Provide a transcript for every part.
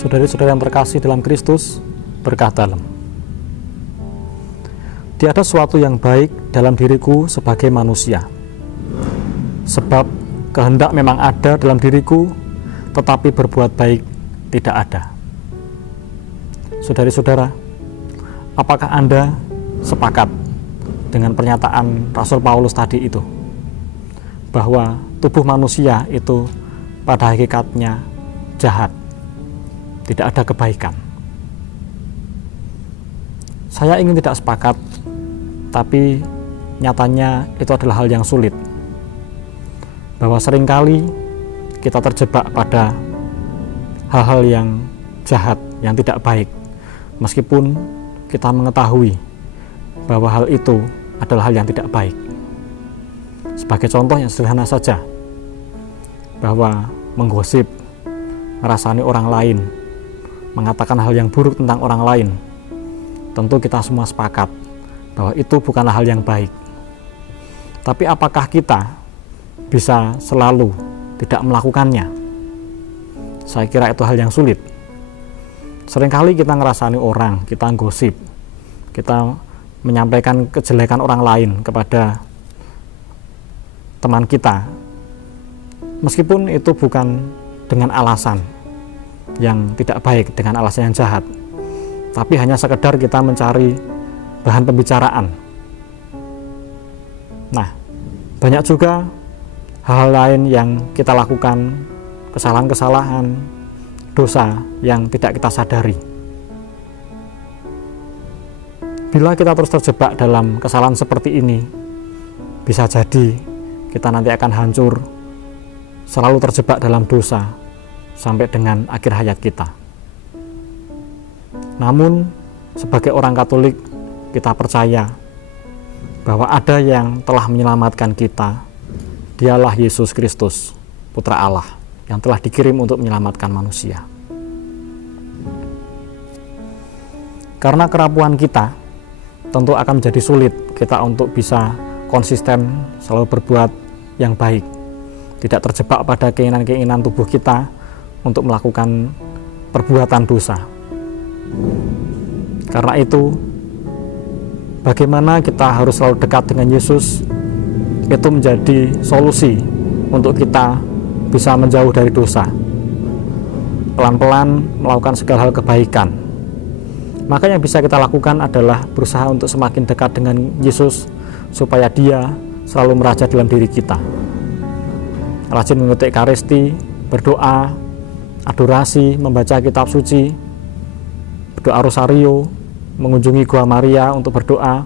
Saudari-saudari yang terkasih dalam Kristus, berkah dalam. Tiada sesuatu yang baik dalam diriku sebagai manusia. Sebab kehendak memang ada dalam diriku, tetapi berbuat baik tidak ada. Saudari-saudara, apakah Anda sepakat dengan pernyataan Rasul Paulus tadi itu? Bahwa tubuh manusia itu pada hakikatnya jahat. Tidak ada kebaikan. Saya ingin tidak sepakat, tapi nyatanya itu adalah hal yang sulit. Bahwa seringkali kita terjebak pada hal-hal yang jahat, yang tidak baik, meskipun kita mengetahui bahwa hal itu adalah hal yang tidak baik. Sebagai contoh yang sederhana saja, bahwa menggosip, merasani orang lain, mengatakan hal yang buruk tentang orang lain, tentu kita semua sepakat bahwa itu bukanlah hal yang baik. Tapi apakah kita bisa selalu tidak melakukannya? Saya kira itu hal yang sulit. Seringkali kita ngerasani orang, kita gosip, kita menyampaikan kejelekan orang lain kepada teman kita, meskipun itu bukan dengan alasan yang tidak baik, dengan alasan yang jahat, tapi hanya sekedar kita mencari bahan pembicaraan. Nah, banyak juga hal-hal lain yang kita lakukan, kesalahan-kesalahan, dosa yang tidak kita sadari. Bila kita terus terjebak dalam kesalahan seperti ini, bisa jadi kita nanti akan hancur, selalu terjebak dalam dosa sampai dengan akhir hayat kita. Namun, sebagai orang Katolik, kita percaya bahwa ada yang telah menyelamatkan kita. Dialah Yesus Kristus, Putra Allah, yang telah dikirim untuk menyelamatkan manusia. Karena kerapuhan kita, tentu akan menjadi sulit kita untuk bisa konsisten selalu berbuat yang baik, tidak terjebak pada keinginan-keinginan tubuh kita untuk melakukan perbuatan dosa. Karena itu, bagaimana kita harus selalu dekat dengan Yesus, itu menjadi solusi untuk kita bisa menjauh dari dosa, pelan-pelan melakukan segala hal kebaikan. Maka yang bisa kita lakukan adalah berusaha untuk semakin dekat dengan Yesus, supaya Dia selalu meraja dalam diri kita. Rajin mengikuti Ekaristi, berdoa, adorasi, membaca kitab suci, berdoa rosario, mengunjungi Gua Maria untuk berdoa.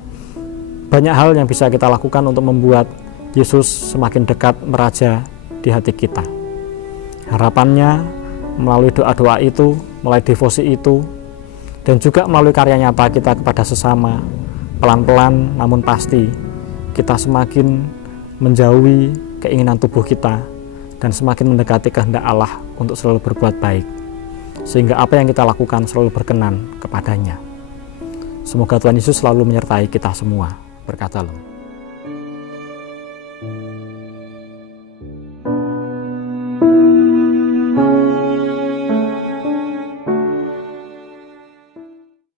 Banyak hal yang bisa kita lakukan untuk membuat Yesus semakin dekat meraja di hati kita. Harapannya melalui doa-doa itu, melalui devosi itu, dan juga melalui karya nyata kita kepada sesama, pelan-pelan namun pasti kita semakin menjauhi keinginan tubuh kita dan semakin mendekati kehendak Allah untuk selalu berbuat baik, sehingga apa yang kita lakukan selalu berkenan kepadanya. Semoga Tuhan Yesus selalu menyertai kita semua. Berkata